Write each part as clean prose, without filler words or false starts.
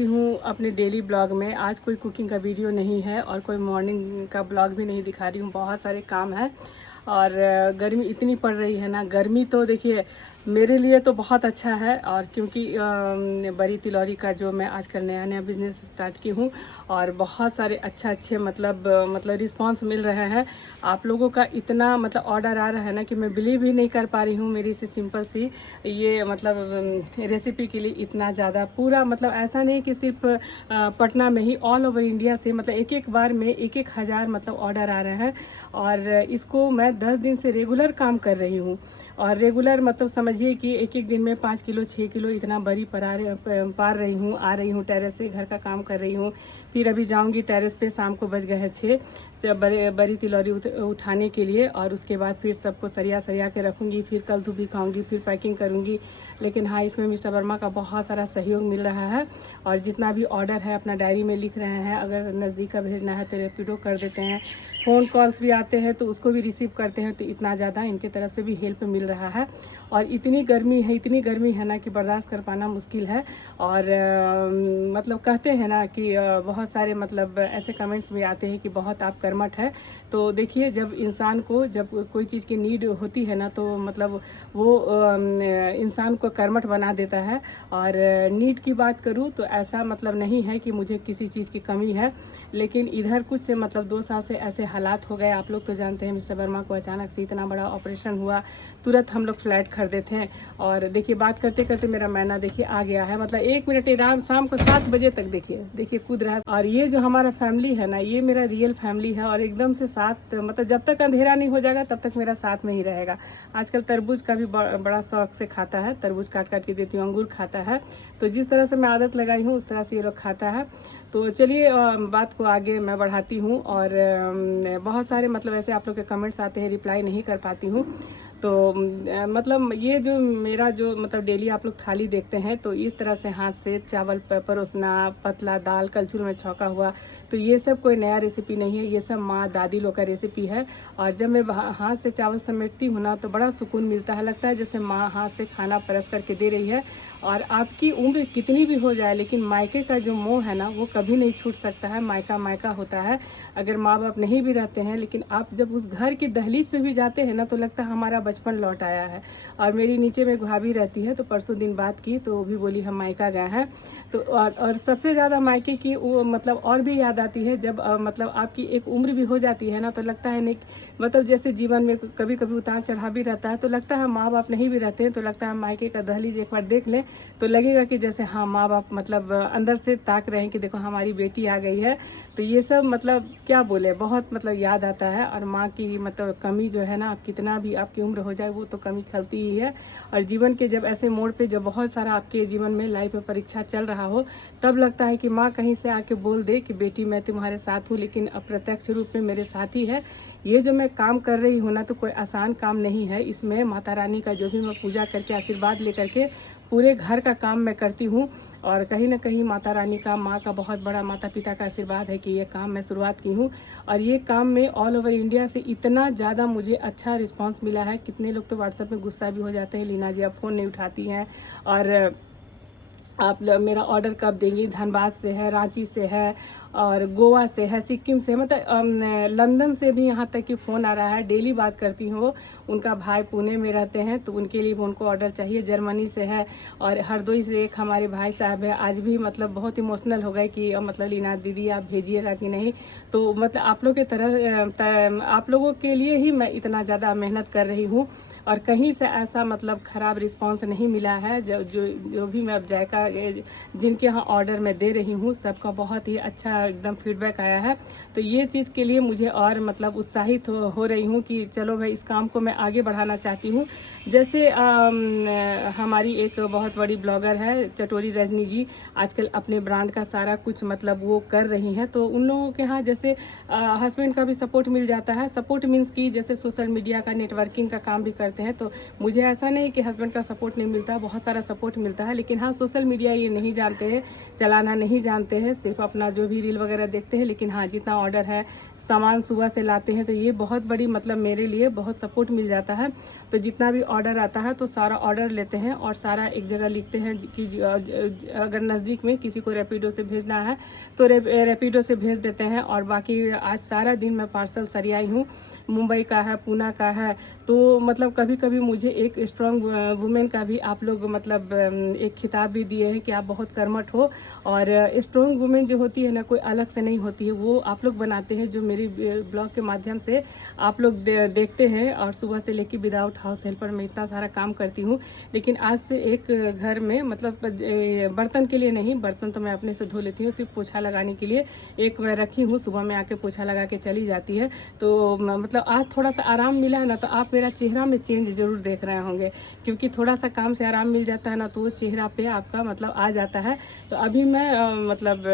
हूँ अपने daily blog में। आज कोई कुकिंग का वीडियो नहीं है और कोई मॉर्निंग का ब्लॉग भी नहीं दिखा रही हूँ। बहुत सारे काम है और गर्मी इतनी पड़ रही है ना। गर्मी तो देखिए मेरे लिए तो बहुत अच्छा है, और क्योंकि बड़ी तिलौरी का जो मैं आजकल नया नया बिज़नेस स्टार्ट की हूँ और बहुत सारे अच्छे मतलब रिस्पांस मिल रहे हैं। आप लोगों का इतना मतलब ऑर्डर आ रहा है ना कि मैं बिलीव ही नहीं कर पा रही हूँ। मेरी से सिंपल सी ये मतलब रेसिपी के लिए इतना ज़्यादा पूरा मतलब ऐसा नहीं कि सिर्फ पटना में ही, ऑल ओवर इंडिया से मतलब एक बार में एक हज़ार मतलब ऑर्डर आ रहे हैं। और इसको मैं 10 दिन से रेगुलर काम कर रही हूँ। और रेगुलर मतलब समझिए कि एक दिन में 5 किलो 6 किलो इतना बरी पार रही हूँ, आ रही हूँ टेरेस से, घर का काम कर रही हूँ। फिर अभी जाऊँगी टेरेस पे, शाम को बज गए हैं 6 जब बड़ी तिलौरी उठाने के लिए। और उसके बाद फिर सबको सरिया के रखूँगी, फिर कल धूप दिखाऊँगी, फिर पैकिंग करूँगी। लेकिन हाँ, इसमें मिस्टर वर्मा का बहुत सारा सहयोग मिल रहा है। और जितना भी ऑर्डर है अपना डायरी में लिख रहे हैं। अगर नज़दीक का भेजना है तो रेपिडो कर देते हैं। फ़ोन कॉल्स भी आते हैं तो उसको भी रिसीव करते हैं। तो इतना ज़्यादा इनके तरफ से भी हेल्प मिल रहा है। और इतनी गर्मी है ना कि बर्दाश्त कर पाना मुश्किल है। और मतलब कहते हैं ना कि बहुत सारे मतलब ऐसे कमेंट्स भी आते हैं कि बहुत आप कर्मठ है। तो देखिए, जब इंसान को जब कोई चीज़ की नीड होती है ना तो मतलब वो इंसान को कर्मठ बना देता है। और नीड की बात करूँ तो ऐसा मतलब नहीं है कि मुझे किसी चीज़ की कमी है, लेकिन इधर कुछ मतलब 2 साल से ऐसे हालात हो गए। आप लोग तो जानते हैं मिस्टर वर्मा को अचानक से इतना बड़ा ऑपरेशन हुआ, तुरंत हम लोग फ्लैट खरीदे थे। और देखिए बात करते करते मेरा मैना देखिए आ गया है, मतलब 1 मिनट रात शाम को 7 बजे तक देखिए कूद रहा है। और ये जो हमारा फैमिली है ना, ये मेरा रियल फैमिली है। और एकदम से साथ मतलब जब तक अंधेरा नहीं हो जाएगा तब तक मेरा साथ में ही रहेगा। आजकल तरबूज का भी बड़ा शौक से खाता है, तरबूज काट काट के देती हूँ, अंगूर खाता है। तो जिस तरह से मैं आदत लगाई हूँ उस तरह से ये लोग खाता है। तो चलिए बात को आगे मैं बढ़ाती हूँ। और बहुत सारे मतलब ऐसे आप लोग के कमेंट्स आते हैं, रिप्लाई नहीं कर पाती हूँ। तो मतलब ये जो मेरा जो मतलब डेली आप लोग थाली देखते हैं तो इस तरह से हाथ से चावल परोसना, पतला दाल कलछुल में छौंका हुआ, तो ये सब कोई नया रेसिपी नहीं है। ये सब माँ दादी लोग का रेसिपी है। और जब मैं हाथ से चावल समेटती हूँ ना तो बड़ा सुकून मिलता है, लगता है जैसे माँ हाथ से खाना परस करके दे रही है। और आपकी उम्र कितनी भी हो जाए लेकिन मायके का जो मोह है ना वो कभी नहीं छूट सकता है। मायका मायका होता है। अगर माँ बाप नहीं भी रहते हैं लेकिन आप जब उस घर की दहलीज पे भी जाते हैं ना तो लगता है हमारा बचपन लौट आया है। और मेरी नीचे में भाभी रहती है तो परसों दिन बात की तो वो भी बोली हम मायका गए हैं। तो और सबसे ज़्यादा मायके की वो मतलब और भी याद आती है जब मतलब आपकी एक उम्र भी हो जाती है ना तो लगता है नहीं, मतलब जैसे जीवन में कभी कभी उतार चढ़ाव भी रहता है तो लगता है माँ बाप नहीं भी रहते हैं तो लगता है मायके का दहलीज एक बार देख लें तो लगेगा कि जैसे हाँ माँ बाप मतलब अंदर से ताक रहे हैं कि देखो हमारी बेटी आ गई है। तो ये सब मतलब क्या बोले, बहुत मतलब याद आता है। और माँ की मतलब कमी जो है ना, आप कितना भी आपकी उम्र हो जाए वो तो कमी खलती ही है। और जीवन के जब ऐसे मोड़ पे जब बहुत सारा आपके जीवन में लाइफ में परीक्षा चल रहा हो तब लगता है कि माँ कहीं से आके बोल दे कि बेटी मैं तुम्हारे साथ हूँ, लेकिन अप्रत्यक्ष रूप में मेरे साथ ही है। ये जो मैं काम कर रही हूँ ना तो कोई आसान काम नहीं है। इसमें माता रानी का जो भी मैं पूजा करके आशीर्वाद लेकर के पूरे घर का काम मैं करती हूँ। और कहीं ना कहीं माता रानी का, माँ का बहुत बड़ा, माता पिता का आशीर्वाद है कि ये काम मैं शुरुआत की हूँ। और ये काम में ऑल ओवर इंडिया से इतना ज़्यादा मुझे अच्छा रिस्पांस मिला है। कितने लोग तो व्हाट्सएप में गुस्सा भी हो जाते हैं, लीना जी आप फ़ोन नहीं उठाती हैं और आप मेरा ऑर्डर कब देंगी। धनबाद से है, रांची से है, और गोवा से है, सिक्किम से, मतलब लंदन से भी यहाँ तक कि फ़ोन आ रहा है। डेली बात करती हूँ, उनका भाई पुणे में रहते हैं तो उनके लिए भी उनको ऑर्डर चाहिए। जर्मनी से है और हरदोई से एक हमारे भाई साहब है। आज भी मतलब बहुत इमोशनल हो गए कि मतलब लीना दीदी आप भेजिएगा कि नहीं। तो मतलब आप लोग के तरह आप लोगों के लिए ही मैं इतना ज़्यादा मेहनत कर रही हूँ। और कहीं से ऐसा मतलब ख़राब रिस्पांस नहीं मिला है। जो भी मैं अब जायका जिनके यहाँ ऑर्डर मैं दे रही हूँ सबका बहुत ही अच्छा एकदम फीडबैक आया है। तो ये चीज़ के लिए मुझे और मतलब उत्साहित हो रही हूँ कि चलो भाई इस काम को मैं आगे बढ़ाना चाहती हूँ। जैसे हमारी एक बहुत बड़ी ब्लॉगर है चटोरी रजनी जी, आजकल अपने ब्रांड का सारा कुछ मतलब वो कर रही हैं। तो उन लोगों के यहाँ जैसे हस्बैंड का भी सपोर्ट मिल जाता है। सपोर्ट मीन्स कि जैसे सोशल मीडिया का, नेटवर्किंग का काम भी करते हैं। तो मुझे ऐसा नहीं कि हस्बैंड का सपोर्ट नहीं मिलता, बहुत सारा सपोर्ट मिलता है। लेकिन हाँ, सोशल मीडिया ये नहीं जानते हैं, चलाना नहीं जानते हैं, सिर्फ अपना जो भी रील वगैरह देखते हैं। लेकिन हाँ, जितना ऑर्डर है, सामान सुबह से लाते हैं, तो ये बहुत बड़ी मतलब मेरे लिए बहुत सपोर्ट मिल जाता है। तो जितना भी ऑर्डर आता है तो सारा ऑर्डर लेते हैं और सारा एक जगह लिखते हैं कि अगर नज़दीक में किसी को रैपिडो से भेजना है तो रैपिडो से भेज देते हैं। और बाकी आज सारा दिन मैं पार्सल सरियाई हूँ, मुंबई का है, पूना का है। तो मतलब कभी कभी मुझे एक स्ट्रॉन्ग वुमेन का भी आप लोग मतलब एक खिताब भी दिए हैं कि आप बहुत कर्मठ हो। और स्ट्रॉन्ग वुमेन जो होती है ना, कोई अलग से नहीं होती है, वो आप लोग बनाते हैं, जो मेरी ब्लॉग के माध्यम से आप लोग देखते हैं। और सुबह से लेकर विदाउट हाउस हेल्पर में इतना सारा काम करती हूँ। लेकिन आज से एक घर में मतलब बर्तन के लिए नहीं, बर्तन तो मैं अपने से धो लेती हूँ, सिर्फ पोछा लगाने के लिए एक मैं रखी हूँ, सुबह में आके पोछा लगा के चली जाती है। तो मतलब आज थोड़ा सा आराम मिला है ना, तो आप मेरा चेहरा में चेंज जरूर देख रहे होंगे, क्योंकि थोड़ा सा काम से आराम मिल जाता है ना, तो वो चेहरा पे आपका मतलब आ जाता है। तो अभी मैं मतलब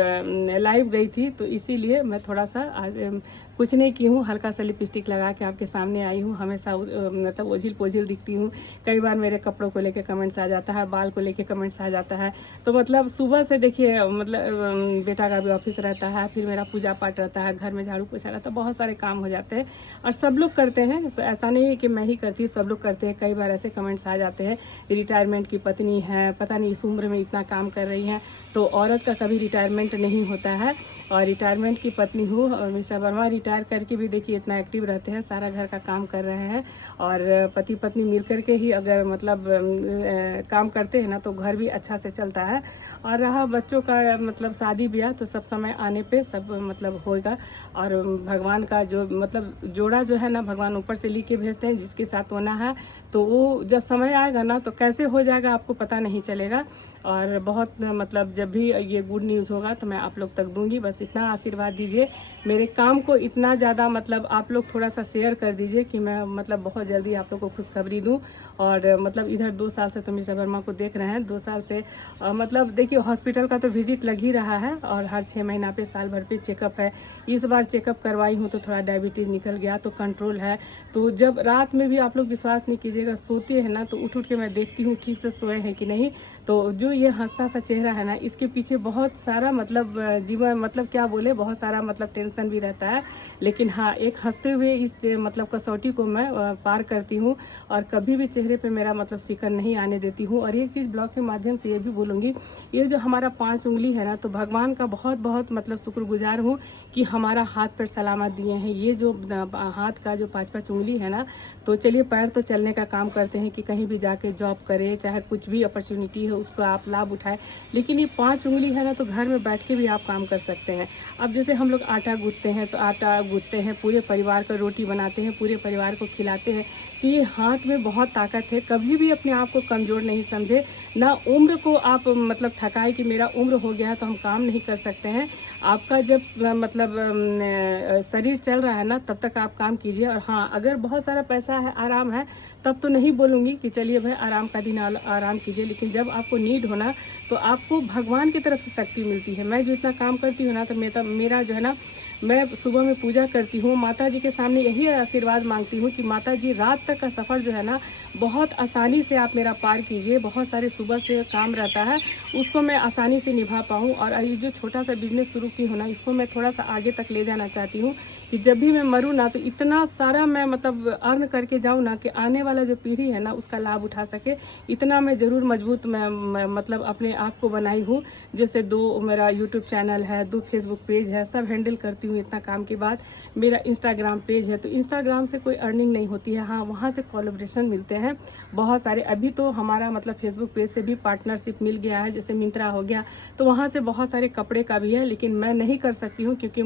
लाइव गई थी, तो इसीलिए मैं थोड़ा सा आज कुछ नहीं की हूँ, हल्का सा लिपस्टिक लगा के आपके सामने आई हूँ। हमेशा मतलब ओझिल पोझिल दिखती हूँ। कई बार मेरे कपड़ों को लेके कमेंट्स आ जाता है, बाल को लेके कमेंट्स आ जाता है। तो मतलब सुबह से देखिए, मतलब बेटा का भी ऑफिस रहता है, फिर मेरा पूजा पाठ रहता है, घर में झाड़ू पोछा रहता है, बहुत सारे काम हो जाते हैं और सब लोग करते हैं। ऐसा नहीं है कि मैं ही करती, सब लोग करते हैं। कई बार ऐसे कमेंट्स आ जाते हैं, रिटायरमेंट की पत्नी है, पता नहीं इस उम्र में इतना काम कर रही हैं। तो औरत का कभी रिटायरमेंट नहीं होता है। और रिटायरमेंट की पत्नी हूँ। मिस्टर वर्मा रिटायर करके भी देखिए इतना एक्टिव रहते हैं, सारा घर का काम कर रहे हैं। और पति पत्नी मिल करके ही अगर मतलब काम करते हैं ना, तो घर भी अच्छा से चलता है। और रहा बच्चों का मतलब शादी ब्याह, तो सब समय आने पे सब मतलब होगा। और भगवान का जो मतलब जोड़ा जो है ना, भगवान ऊपर से लिख के भेजते हैं, जिसके साथ होना है। तो वो जब समय आएगा ना, तो कैसे हो जाएगा आपको पता नहीं चलेगा। और बहुत मतलब जब भी ये गुड न्यूज़ होगा तो मैं आप लोग तक दूंगी। बस इतना आशीर्वाद दीजिए, मेरे काम को इतना ज़्यादा मतलब आप लोग थोड़ा सा शेयर कर दीजिए कि मैं मतलब बहुत जल्दी आप लोग को खुशखबरी दूं। और मतलब इधर 2 साल से तो मिस्टर वर्मा को देख रहे हैं, 2 साल से मतलब देखिए हॉस्पिटल का तो विजिट लग ही रहा है। और हर 6 महीना पे, साल भर पे चेकअप है। इस बार चेकअप करवाई हूँ तो थोड़ा डायबिटीज़ निकल गया, तो कंट्रोल है। तो जब रात में भी आप लोग विश्वास नहीं कीजिएगा, सोते हैं ना, तो उठ के मैं देखती हूँ ठीक से सोए हैं कि नहीं। तो जो ये हंसता सा चेहरा है ना, इसके पीछे बहुत सारा मतलब जीवन मतलब क्या बोले, बहुत सारा मतलब टेंशन भी रहता है। लेकिन हाँ, एक हंसते हुए इस मतलब कसौटी को मैं पार करती हूँ। और कभी भी चेहरे पे मेरा मतलब शिकन नहीं आने देती हूँ। और एक चीज़ ब्लॉग के माध्यम से ये भी बोलूँगी, ये जो हमारा 5 उंगली है ना, तो भगवान का बहुत बहुत मतलब शुक्रगुजार हूँ कि हमारा हाथ पर सलामत दिए हैं। ये जो हाथ का जो 5-5 उंगली है ना, तो चलिए पैर तो चलने का काम करते हैं कि कहीं भी जाके जॉब करें, चाहे कुछ भी अपॉर्चुनिटी है उसको आप लाभ उठाएं। लेकिन ये 5 उंगली है ना, तो घर में बैठ के भी आप काम कर सकते हैं। अब जैसे हम लोग आटा गूंथते हैं, तो आटा गूंथते हैं, पूरे परिवार को रोटी बनाते हैं, पूरे परिवार को खिलाते हैं। तो ये हाथ में बहुत ताकत है। कभी भी अपने आप को कमज़ोर नहीं समझे, ना उम्र को आप मतलब थकाए कि मेरा उम्र हो गया है तो हम काम नहीं कर सकते हैं। आपका जब मतलब शरीर चल रहा है ना, तब तक आप काम कीजिए। और हाँ, अगर बहुत सारा पैसा है, आराम है, तब तो नहीं बोलूँगी कि चलिए भाई आराम का दिन आराम कीजिए। लेकिन जब आपको नीड होना, तो आपको भगवान की तरफ से शक्ति मिलती है। मैं जो इतना काम करती हूँ ना, तो मेरा जो है ना, मैं सुबह में पूजा करती हूँ, माता जी के सामने यही आशीर्वाद मांगती हूँ कि माता जी रात तक का सफ़र जो है ना, बहुत आसानी से आप मेरा पार कीजिए। बहुत सारे सुबह से काम रहता है, उसको मैं आसानी से निभा पाऊँ। और ये जो छोटा सा बिजनेस शुरू की हूँ ना, इसको मैं थोड़ा सा आगे तक ले जाना चाहती हूँ कि जब भी मैं मरूँ ना, तो इतना सारा मैं मतलब अर्न करके जाऊँ ना, कि आने वाला जो पीढ़ी है ना, उसका लाभ उठा सके। इतना मैं ज़रूर मजबूत मैं मतलब अपने आप को बनाई हूँ। जैसे 2 मेरा यूट्यूब चैनल है, 2 फेसबुक पेज है, सब हैंडल करती हूँ इतना काम के बाद। मेरा इंस्टाग्राम पेज है, तो इंस्टाग्राम से कोई अर्निंग नहीं होती है। हाँ, वहाँ से कोलैबोरेशन मिलते हैं बहुत सारे। अभी तो हमारा मतलब फेसबुक पेज से भी पार्टनरशिप मिल गया है, जैसे मिंत्रा हो गया, तो वहाँ से बहुत सारे कपड़े का भी है। लेकिन मैं नहीं कर सकती हूँ, क्योंकि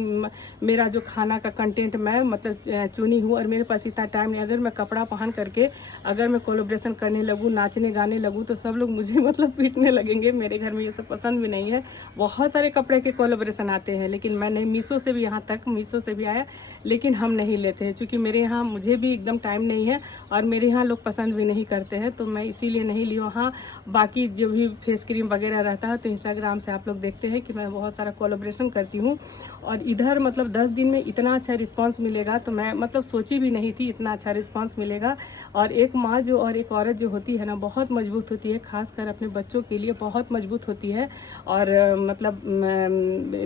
मेरा जो खाना का कंटेंट मैं मतलब चुनी हूँ, और मेरे पास इतना टाइम नहीं। अगर मैं कपड़ा पहन करके अगर मैं कोलैबोरेशन करने लगूँ, नाचने गाने लगूँ, तो सब लोग मुझे मतलब पीटने लगेंगे। मेरे घर में ये सब पसंद भी नहीं है। बहुत सारे कपड़े के कोलैबोरेशन आते हैं, लेकिन मैं नहीं, मीशो से भी यहाँ तक मीशो से भी आया, लेकिन हम नहीं लेते हैं क्योंकि मेरे यहाँ मुझे भी एकदम टाइम नहीं है और मेरे यहाँ लोग पसंद भी नहीं करते हैं, तो मैं इसीलिए नहीं ली हूँ। हाँ, बाकी जो भी फेस क्रीम वगैरह रहता है तो इंस्टाग्राम से आप लोग देखते हैं कि मैं बहुत सारा कोलैबोरेशन करती हूँ और इधर मतलब 10 दिन में इतना अच्छा रिस्पांस मिलेगा तो मैं मतलब सोची भी नहीं थी इतना अच्छा रिस्पांस मिलेगा। और एक माँ जो और एक औरत जो होती है ना, बहुत मजबूत होती है, खासकर अपने बच्चों के लिए बहुत मजबूत होती है। और मतलब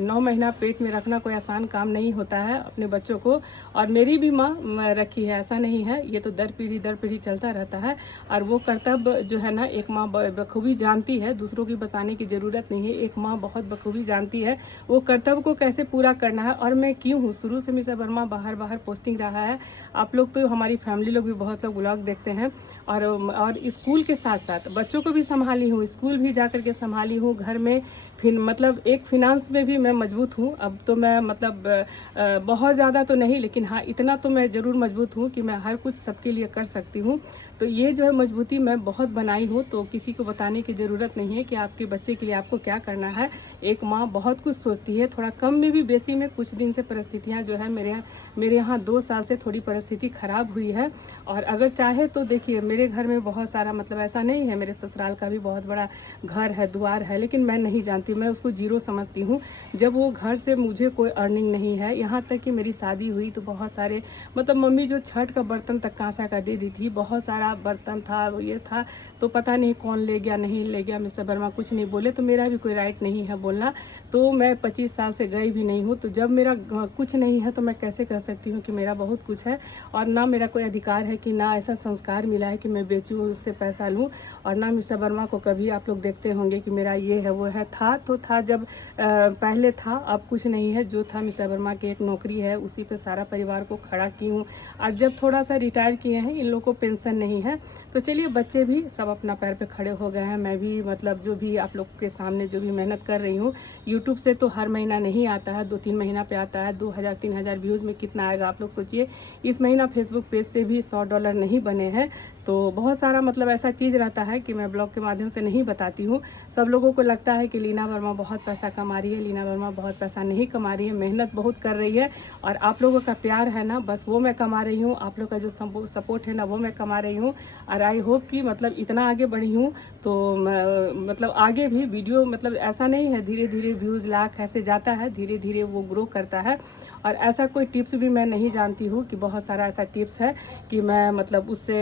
9 महीना पेट में रखना कोई आसान काम नहीं होता है अपने बच्चों को। और मेरी भी माँ रखी है, ऐसा नहीं है, ये तो दर पीढ़ी चलता रहता है। और वो कर्तव्य जो है ना, एक माँ बखूबी जानती है, दूसरों की बताने की ज़रूरत नहीं है, एक माँ बहुत बखूबी जानती है वो कर्तव्य को कैसे पूरा करना है। और मैं क्यों हूँ, शुरू से मिस्टर वर्मा बाहर पोस्टिंग रहा है। आप लोग तो, हमारी फैमिली लोग भी बहुत लोग ब्लॉग देखते हैं। और स्कूल के साथ साथ बच्चों को भी संभाली हूँ, स्कूल भी जा कर के संभाली हूँ, घर में फिर मतलब एक फिनांस में भी मैं मजबूत हूँ। अब तो मैं मतलब बहुत ज़्यादा तो नहीं, लेकिन हाँ इतना तो मैं ज़रूर मजबूत हूँ कि मैं हर कुछ सबके लिए कर सकती हूँ। तो ये जो है मजबूती मैं बहुत बनाई हूँ, तो किसी को बताने की ज़रूरत नहीं है कि आपके बच्चे के लिए आपको क्या करना है। एक माँ बहुत कुछ सोचती है, थोड़ा कम में भी बेसी में। कुछ दिन से परिस्थितियाँ जो है मेरे यहाँ 2 साल से थोड़ी परिस्थिति ख़राब हुई है। और अगर चाहे तो देखिए, मेरे घर में बहुत सारा मतलब ऐसा नहीं है, मेरे ससुराल का भी बहुत बड़ा घर है, द्वार है, लेकिन मैं नहीं जानती, मैं उसको जीरो समझती हूँ। जब वो घर से मुझे कोई अर्निंग नहीं है, यहाँ तक कि मेरी शादी हुई तो बहुत सारे मतलब मम्मी जो छठ का बर्तन तक कांसा का दे दी थी, बहुत सारा बर्तन था, वो ये था, तो पता नहीं कौन ले गया नहीं ले गया। मिस्टर वर्मा कुछ नहीं बोले, तो मेरा भी कोई राइट नहीं है बोलना। तो मैं 25 साल से गई भी नहीं हूँ, तो जब मेरा कुछ नहीं है तो मैं कैसे कह सकती हूँ कि मेरा बहुत कुछ है। और ना मेरा कोई अधिकार है कि ना ऐसा संस्कार मिला है कि मैं बेचूँ उससे पैसा लूँ। और ना मिस्टर वर्मा को कभी आप लोग देखते होंगे कि मेरा ये है वो है, था तो था जब पहले था, अब कुछ नहीं है। जो था मिस्टर वर्मा की एक नौकरी है, उसी पे सारा परिवार को खड़ा की हूँ। और जब थोड़ा सा रिटायर किए हैं, इन लोगों को पेंशन नहीं है, तो चलिए बच्चे भी सब अपना पैर पे खड़े हो गए हैं। मैं भी मतलब जो भी आप लोग के सामने जो भी मेहनत कर रही हूँ, यूट्यूब से तो हर महीना नहीं आता है, 2-3 महीना पे आता है। 2000-3000 व्यूज़ में कितना आएगा आप लोग सोचिए। इस महीना फेसबुक पेज से भी $100 नहीं बने हैं। तो बहुत सारा मतलब ऐसा चीज़ रहता है कि मैं ब्लॉग के माध्यम से नहीं बताती हूँ। सब लोगों को लगता है कि लीना वर्मा बहुत पैसा कमा रही है, लीना वर्मा बहुत पैसा नहीं कमा रही है, मेहनत बहुत कर रही है। और आप लोगों का प्यार है ना, बस वो मैं कमा रही हूँ, आप लोग का जो सपोर्ट है ना, वो मैं कमा रही हूँ। और आई होप कि मतलब इतना आगे बढ़ी हूँ तो मतलब आगे भी वीडियो मतलब ऐसा नहीं है, धीरे धीरे व्यूज़ लाख ऐसे जाता है, धीरे धीरे वो ग्रो करता है। और ऐसा कोई टिप्स भी मैं नहीं जानती हूँ कि बहुत सारा ऐसा टिप्स है कि मैं मतलब उससे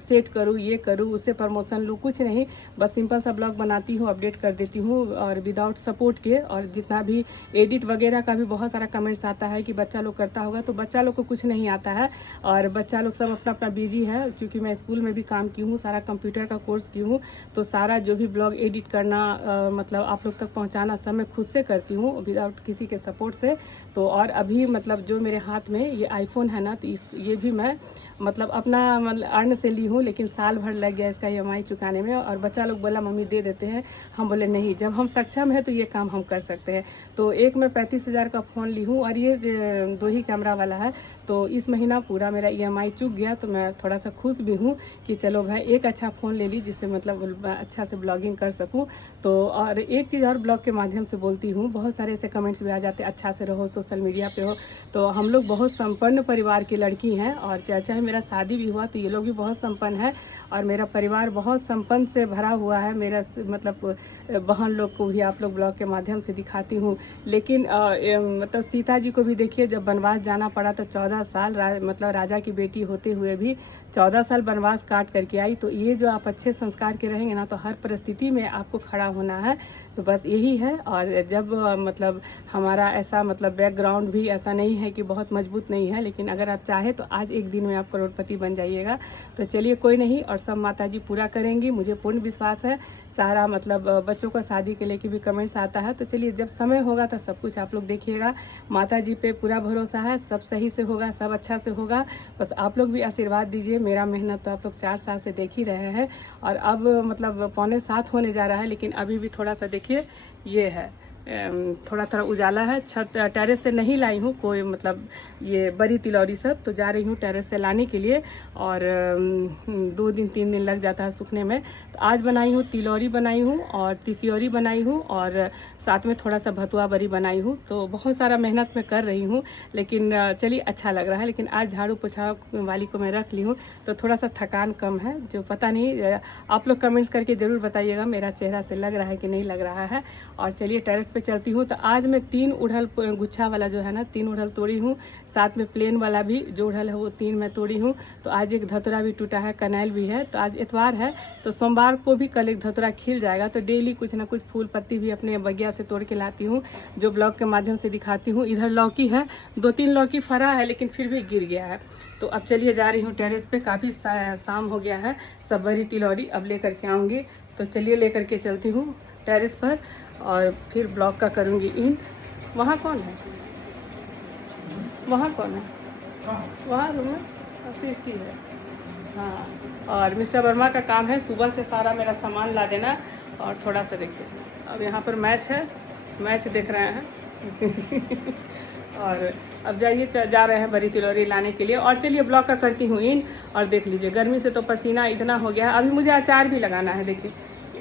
सेट करूँ, ये करूँ, उससे प्रमोशन लूँ, कुछ नहीं। बस सिंपल सा ब्लॉग बनाती हूँ, अपडेट कर देती हूँ और विदाउट सपोर्ट के। और जितना भी एडिट वगैरह का भी बहुत सारा कमेंट्स आता है कि बच्चा लोग करता होगा, तो बच्चा लोग को कुछ नहीं आता है। और बच्चा लोग सब अपना अपना बिजी है, क्योंकि मैं स्कूल में भी काम की हूँ, सारा कंप्यूटर का कोर्स की हूँ, तो सारा जो भी ब्लॉग एडिट करना मतलब आप लोग तक पहुँचाना सब मैं खुद से करती हूँ, विदाउट किसी के सपोर्ट से। तो और अभी मतलब जो मेरे हाथ में ये आईफोन है ना, तो ये भी मैं मतलब अपना मतलब अर्न से ली हूँ, लेकिन साल भर लग गया इसका EMI चुकाने में। और बच्चा लोग बोला मम्मी दे देते हैं, हम बोले नहीं, जब हम सक्षम है तो ये काम हम कर सकते हैं। तो एक मैं 35,000 का फ़ोन ली हूँ और ये 2 ही कैमरा वाला है। तो इस महीना पूरा मेरा EMI चुक गया, तो मैं थोड़ा सा खुश भी हूँ कि चलो भाई एक अच्छा फ़ोन ले ली जिससे मतलब अच्छा से ब्लॉगिंग कर सकूँ। तो और एक चीज़ और ब्लॉग के माध्यम से बोलती हूँ, बहुत सारे ऐसे कमेंट्स भी आ जाते हैं, अच्छा से रहो, सोशल मीडिया पे हो। तो हम लोग बहुत संपन्न परिवार की लड़की हैं, और चाहे मेरा शादी भी हुआ तो ये लोग भी बहुत संपन्न है, और मेरा परिवार बहुत संपन्न से भरा हुआ है। मेरा मतलब बहन लोग को भी आप लोग ब्लॉग के माध्यम से दिखाती हूँ। लेकिन मतलब सीता जी को भी देखिए, जब वनवास जाना पड़ा तो 14 साल मतलब राजा की बेटी होते हुए भी 14 साल वनवास काट करके आई। तो ये जो आप अच्छे संस्कार के रहेंगे ना, तो हर परिस्थिति में आपको खड़ा होना है। तो बस यही है। और जब मतलब हमारा ऐसा मतलब बैकग्राउंड भी ऐसा नहीं है कि बहुत मजबूत नहीं है, लेकिन अगर आप चाहे तो आज एक दिन में आप करोड़पति बन जाइएगा। तो चलिए कोई नहीं, और सब माता जी पूरा करेंगी, मुझे पूर्ण विश्वास है। सारा मतलब बच्चों का शादी के लेके भी कमेंट्स आता है, तो चलिए जब समय होगा तो सब कुछ आप लोग देखिएगा। माता जी पे पूरा भरोसा है, सब सही से होगा, सब अच्छा से होगा। बस आप लोग भी आशीर्वाद दीजिए। मेरा मेहनत तो आप लोग 4 साल से देख ही रहे हैं, और अब मतलब 6:45 होने जा रहा है, लेकिन अभी भी थोड़ा सा देखिए ये है थोड़ा थोड़ा उजाला है। छत टेरेस से नहीं लाई हूँ कोई, मतलब ये बड़ी तिलौरी सब, तो जा रही हूँ टेरेस से लाने के लिए, और 2 दिन 3 दिन लग जाता है सूखने में। तो आज बनाई हूँ तिलौरी बनाई हूँ और तिसियोरी बनाई हूँ, और साथ में थोड़ा सा भतुआ बरी बनाई हूँ। तो बहुत सारा मेहनत मैं कर रही हूँ, लेकिन चलिए अच्छा लग रहा है। लेकिन आज झाड़ू पोछा वाली को मैं रख ली हूँ, तो थोड़ा सा थकान कम है, जो पता नहीं, आप लोग कमेंट्स करके ज़रूर बताइएगा मेरा चेहरा से लग रहा है कि नहीं लग रहा है। और चलिए टेरेस पे चलती हूँ। तो आज मैं 3 उड़हल गुच्छा वाला जो है ना, 3 उड़हल तोड़ी हूँ, साथ में प्लेन वाला भी जो उड़हल है वो 3 मैं तोड़ी हूँ। तो आज एक धतुरा भी टूटा है, कनैल भी है। तो आज इतवार है, तो सोमवार को भी कल एक धतुरा खिल जाएगा। तो डेली कुछ ना कुछ फूल पत्ती भी अपने बगिया से तोड़ के लाती हूँ, जो ब्लॉग के माध्यम से दिखाती हूँ। इधर लौकी है, 2-3 लौकी फरा है, लेकिन फिर भी गिर गया है। तो अब चलिए जा रही हूँ टेरेस पे, काफ़ी शाम हो गया है। सब बड़ी तिलौरी अब लेकर के आऊँगी, तो चलिए लेकर के चलती हूँ टेरेस पर, और फिर ब्लॉग का करूँगी इन। वहाँ कौन है? वहाँ कौन है? वहाँ रूम में सृष्टि है। हाँ, और मिस्टर वर्मा का काम है सुबह से सारा मेरा सामान ला देना। और थोड़ा सा देखिए, अब यहाँ पर मैच है, मैच देख रहे हैं और अब जा रहे हैं बड़ी तिलौरी लाने के लिए। और चलिए ब्लॉग का करती हूँ इन। और देख लीजिए, गर्मी से तो पसीना इतना हो गया है। अभी मुझे अचार भी लगाना है, देखिए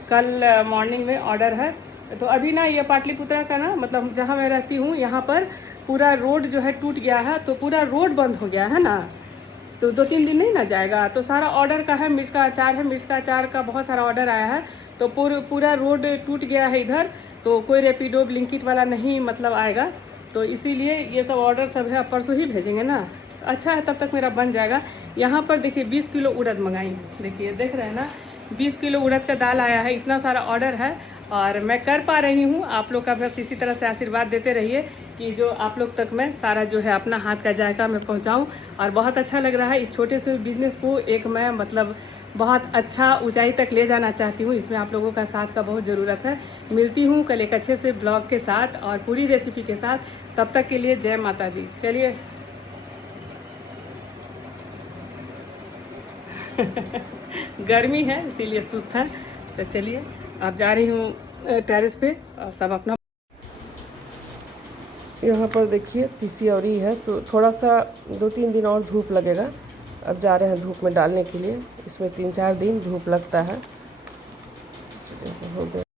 कल मॉर्निंग में ऑर्डर है। तो अभी ना ये पाटलिपुत्रा का ना, मतलब जहाँ मैं रहती हूँ यहाँ पर पूरा रोड जो है टूट गया है, तो पूरा रोड बंद हो गया है ना, तो 2-3 दिन नहीं ना जाएगा। तो सारा ऑर्डर का है, मिर्च का अचार है, मिर्च का अचार का बहुत सारा ऑर्डर आया है। तो पूरा रोड टूट गया है इधर, तो कोई रेपिडो ब्लिंकिट वाला नहीं मतलब आएगा। तो इसीलिए ये सब ऑर्डर सब है, परसों ही भेजेंगे ना। अच्छा है, तब तक मेरा बन जाएगा। यहाँ पर देखिए 20 किलो उड़द मंगाई हूँ, देखिए देख रहे हैं ना, 20 किलो उड़द का दाल आया है। इतना सारा ऑर्डर है और मैं कर पा रही हूँ। आप लोग का बस इसी तरह से आशीर्वाद देते रहिए कि जो आप लोग तक मैं सारा जो है अपना हाथ का जायका मैं पहुँचाऊँ। और बहुत अच्छा लग रहा है, इस छोटे से बिज़नेस को एक मैं मतलब बहुत अच्छा ऊंचाई तक ले जाना चाहती हूँ। इसमें आप लोगों का साथ का बहुत ज़रूरत है। मिलती हूँ कल एक अच्छे से ब्लॉग के साथ और पूरी रेसिपी के साथ। तब तक के लिए जय माता दी। चलिए गर्मी है इसीलिए सुस्त है। तो चलिए अब जा रही हूँ टेरेस पे, और सब अपना यहाँ पर देखिए तिसियोरी है, तो थोड़ा सा 2-3 दिन और धूप लगेगा। अब जा रहे हैं धूप में डालने के लिए, इसमें 3-4 दिन धूप लगता है। हो गया।